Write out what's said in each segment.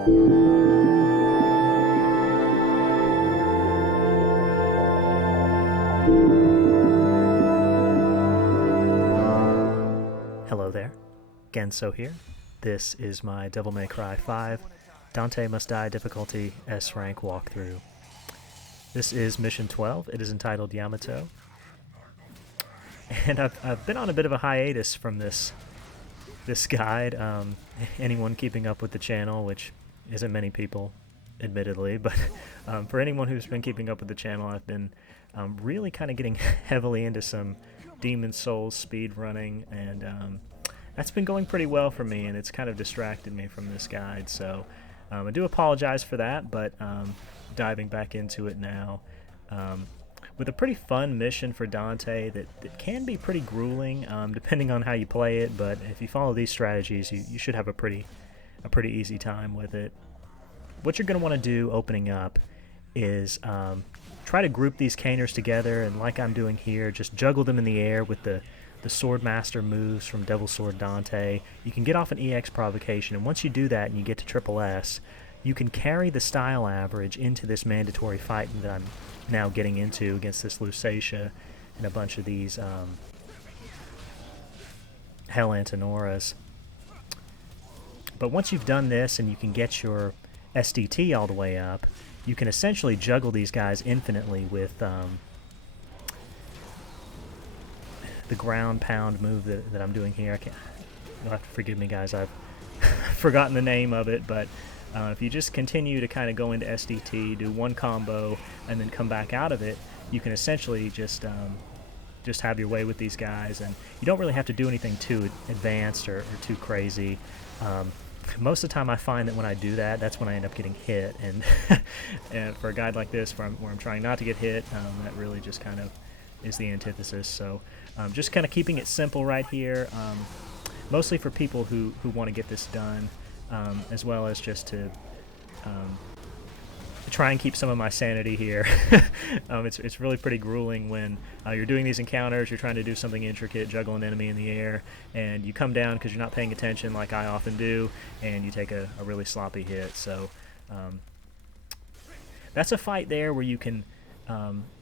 Hello there, Genso here. This is my Devil May Cry 5 Dante Must Die difficulty S rank walkthrough. This is mission 12. It is entitled Yamato. And I've been on a bit of a hiatus from this guide. Anyone keeping up with the channel, which isn't many people, admittedly, but for anyone who's been keeping up with the channel, I've been really kind of getting heavily into some Demon Souls speed running, and that's been going pretty well for me, and it's kind of distracted me from this guide, so I do apologize for that, but diving back into it now with a pretty fun mission for Dante that can be pretty grueling depending on how you play it, but if you follow these strategies, you should have a pretty easy time with it. What you're going to want to do opening up is try to group these caners together, and like I'm doing here, just juggle them in the air with the Swordmaster moves from Devil Sword Dante. You can get off an EX provocation, and once you do that and you get to triple S, you can carry the style average into this mandatory fight that I'm now getting into against this Lusatia and a bunch of these Hell Antinoras. But once you've done this and you can get your SDT all the way up, you can essentially juggle these guys infinitely with the ground pound move that I'm doing here. You'll have to forgive me, guys. I've forgotten the name of it, but if you just continue to kind of go into SDT, do one combo, and then come back out of it, you can essentially just have your way with these guys, and you don't really have to do anything too advanced or too crazy. Most of the time I find that when I do that, that's when I end up getting hit, and, and for a guide like this where I'm trying not to get hit, that really just kind of is the antithesis. So just kind of keeping it simple right here, mostly for people who want to get this done, as well as just to try and keep some of my sanity here. It's really pretty grueling when you're doing these encounters, you're trying to do something intricate, juggle an enemy in the air, and you come down because you're not paying attention like I often do, and you take a really sloppy hit. So that's a fight there where you can,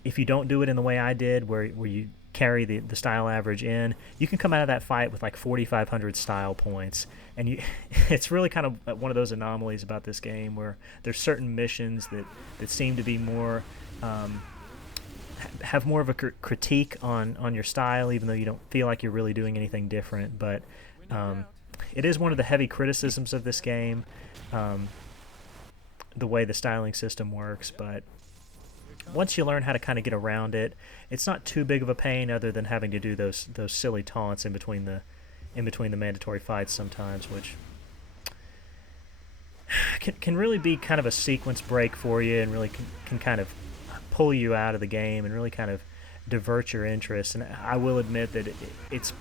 if you don't do it in the way I did, where you carry the style average in, you can come out of that fight with like 4,500 style points, and it's really kind of one of those anomalies about this game where there's certain missions that seem to be more have more of a critique on your style, even though you don't feel like you're really doing anything different. But it is one of the heavy criticisms of this game, the way the styling system works. But once you learn how to kind of get around it, it's not too big of a pain, other than having to do those silly taunts in between the mandatory fights sometimes, which can really be kind of a sequence break for you, and really can kind of pull you out of the game and really kind of divert your interest. And I will admit that it's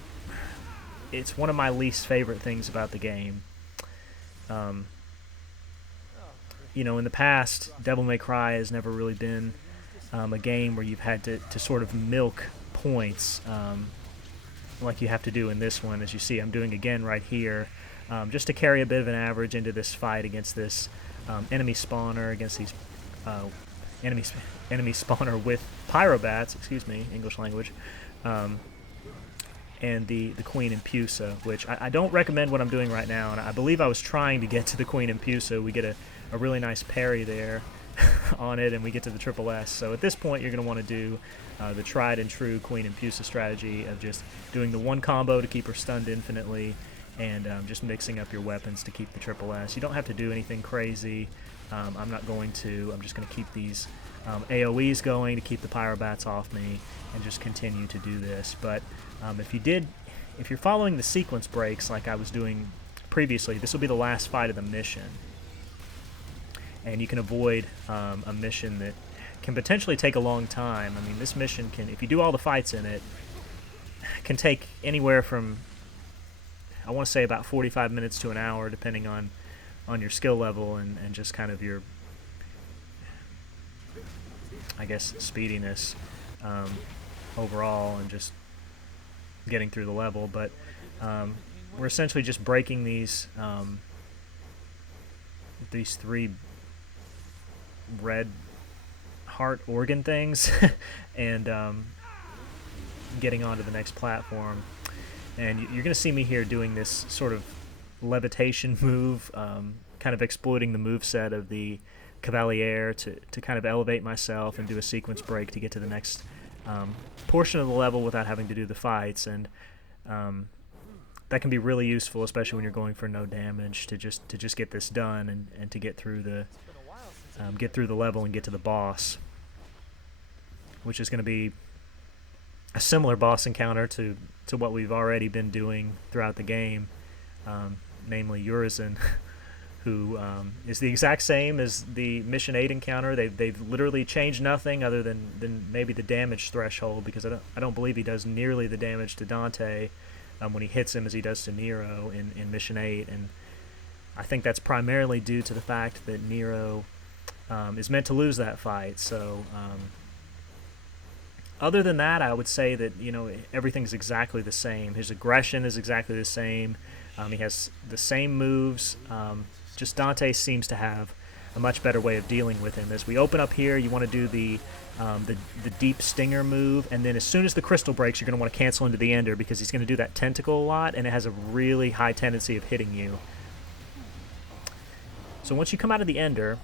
one of my least favorite things about the game. You know, in the past, Devil May Cry has never really been a game where you've had to sort of milk points like you have to do in this one, as you see I'm doing again right here, just to carry a bit of an average into this fight against this enemy spawner, against these enemy spawner with pyrobats, excuse me, English language, and the Queen Impusa, which I don't recommend what I'm doing right now, and I believe I was trying to get to the Queen Impusa. We get a really nice parry there on it, and we get to the triple S. So at this point, you're going to want to do the tried and true Queen Impusa strategy of just doing the one combo to keep her stunned infinitely, and just mixing up your weapons to keep the triple S. You don't have to do anything crazy. I'm not going to. I'm just going to keep these AoEs going to keep the pyrobats off me, and just continue to do this. But if you're following the sequence breaks like I was doing previously, this will be the last fight of the mission, and you can avoid a mission that can potentially take a long time. I mean, this mission can, if you do all the fights in it, can take anywhere from, I want to say, about 45 minutes to an hour, depending on your skill level and just kind of your, I guess, speediness overall, and just getting through the level. But we're essentially just breaking these these 3 red heart organ things, and getting onto the next platform. And you're going to see me here doing this sort of levitation move, kind of exploiting the moveset of the Cavalier to kind of elevate myself and do a sequence break to get to the next portion of the level without having to do the fights. And that can be really useful, especially when you're going for no damage, to just get this done and to get through the level and get to the boss, which is going to be a similar boss encounter to what we've already been doing throughout the game, namely Urizen, who is the exact same as the Mission 8 encounter. They've literally changed nothing other than maybe the damage threshold, because I don't believe he does nearly the damage to Dante when he hits him as he does to Nero in Mission 8, and I think that's primarily due to the fact that Nero is meant to lose that fight. So other than that, I would say that, you know, everything's exactly the same. His aggression is exactly the same. He has the same moves. Just Dante seems to have a much better way of dealing with him. As we open up here, you want to do the deep stinger move, and then as soon as the crystal breaks, you're going to want to cancel into the ender, because he's going to do that tentacle a lot, and it has a really high tendency of hitting you. So once you come out of the ender,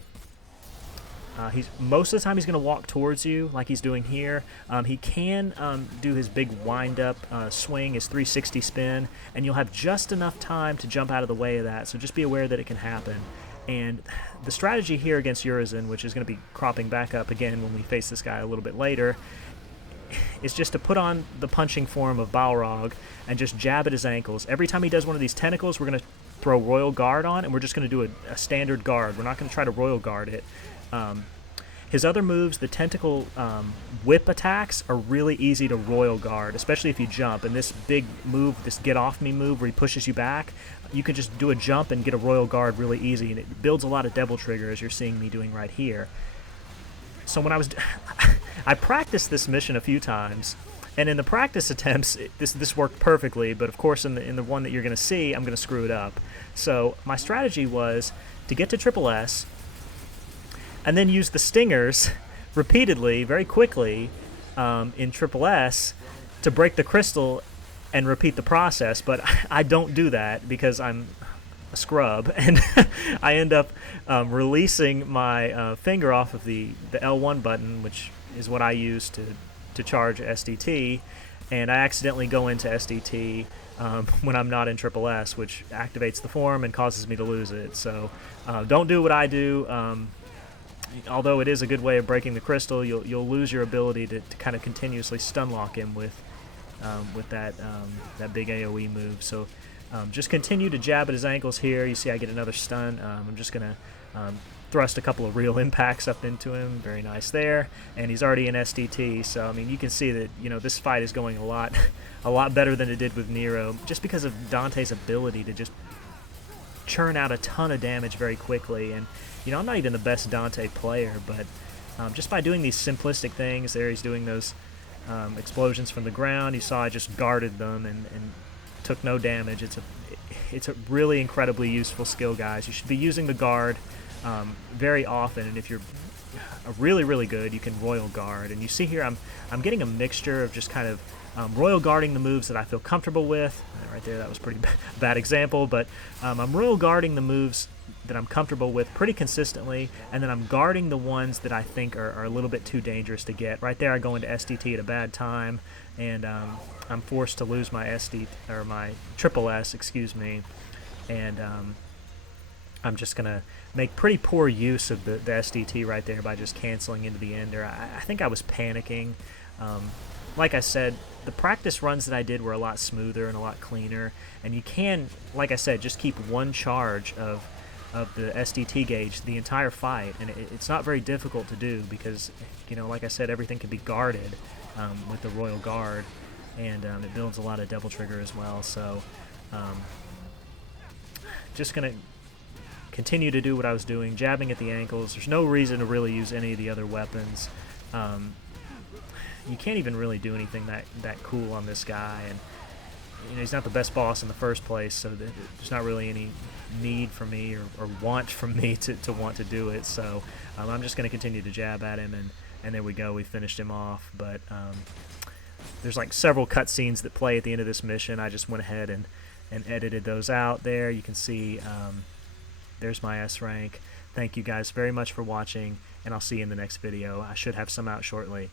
most of the time he's going to walk towards you like he's doing here. He can do his big wind-up swing, his 360 spin, and you'll have just enough time to jump out of the way of that, so just be aware that it can happen. And the strategy here against Urizen, which is going to be cropping back up again when we face this guy a little bit later, is just to put on the punching form of Balrog and just jab at his ankles. Every time he does one of these tentacles, we're going to throw Royal Guard on, and we're just going to do a standard guard. We're not going to try to Royal Guard it. His other moves, the tentacle whip attacks, are really easy to Royal Guard, especially if you jump. And this big move, this Get Off Me move where he pushes you back, you can just do a jump and get a Royal Guard really easy, and it builds a lot of Devil Trigger, as you're seeing me doing right here. So when I practiced this mission a few times, and in the practice attempts, this worked perfectly, but of course in the one that you're going to see, I'm going to screw it up. So my strategy was to get to Triple S, and then use the stingers repeatedly, very quickly, in Triple S to break the crystal and repeat the process. But I don't do that because I'm a scrub, and I end up releasing my finger off of the L1 button, which is what I use to charge SDT, and I accidentally go into SDT when I'm not in Triple S, which activates the form and causes me to lose it. So don't do what I do. Although it is a good way of breaking the crystal, you'll lose your ability to kind of continuously stun lock him with that big AoE move. So just continue to jab at his ankles here. You see I get another stun. I'm just going to thrust a couple of real impacts up into him. Very nice there. And he's already in SDT, so I mean you can see that, you know, this fight is going a lot better than it did with Nero, just because of Dante's ability to just churn out a ton of damage very quickly. And you know, I'm not even the best Dante player, but just by doing these simplistic things, there he's doing those explosions from the ground. You saw I just guarded them and took no damage. It's a really incredibly useful skill, guys. You should be using the guard very often, and if you're really, really good, you can Royal Guard. And you see here I'm getting a mixture of just kind of Royal Guarding the moves that I feel comfortable with. Right there, that was a pretty bad example, but I'm Royal Guarding the moves that I'm comfortable with pretty consistently, and then I'm guarding the ones that I think are a little bit too dangerous to get. Right there I go into SDT at a bad time, and I'm forced to lose my my Triple S, excuse me, and I'm just going to make pretty poor use of the SDT right there by just canceling into the ender. I think I was panicking. Like I said, the practice runs that I did were a lot smoother and a lot cleaner, and you can, like I said, just keep one charge of the SDT gauge the entire fight, and it's not very difficult to do because, you know, like I said, everything can be guarded with the Royal Guard, and it builds a lot of Devil Trigger as well. So just going to continue to do what I was doing, jabbing at the ankles. There's no reason to really use any of the other weapons. You can't even really do anything that cool on this guy, and you know, he's not the best boss in the first place, so there's not really any need from me or want from me to want to do it. So I'm just going to continue to jab at him, and there we go. We finished him off. But there's like several cutscenes that play at the end of this mission. I just went ahead and edited those out there. You can see there's my S rank. Thank you guys very much for watching, and I'll see you in the next video. I should have some out shortly.